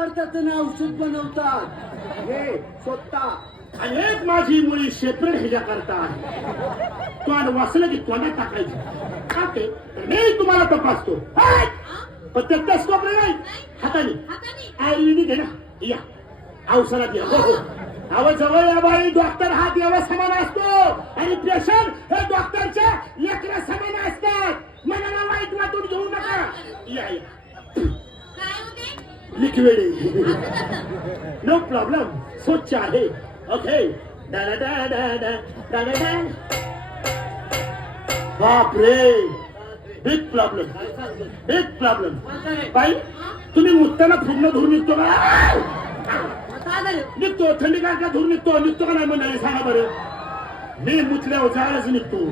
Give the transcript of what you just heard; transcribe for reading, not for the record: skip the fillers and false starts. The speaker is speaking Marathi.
पदार्थाचं ना औषध बनवतात हे स्वतः. आणि एक माझी मुळी सेपरेट ह्याच्या करता आहे. तोंड वाचलं की तोंडात टाकायचं खाते तर मी तुम्हाला तपासतो. हाय! पण ते टेस्कोप नाही हाताने आयुर्वेदिक आहे ना या औषधात या. हो अहो जवळ या बाई डॉक्टर हा देवा समान असतो आणि पेशंट हे डॉक्टरच्या लेकरा समान असतात. मनाला वाईट वाटून घेऊ नका. या लिक्विड नो प्रॉब्लेम स्वच्छ आहे. ओके बाप रे बिग प्रॉब्लेम बाई तुम्ही मुत्ताना पूर्ण धूर निघतो का? निघतो थंडी का धूर निघतो का नाही म्हणाले सांगा बरं. मी मुतल्यावर जाळच निघतो.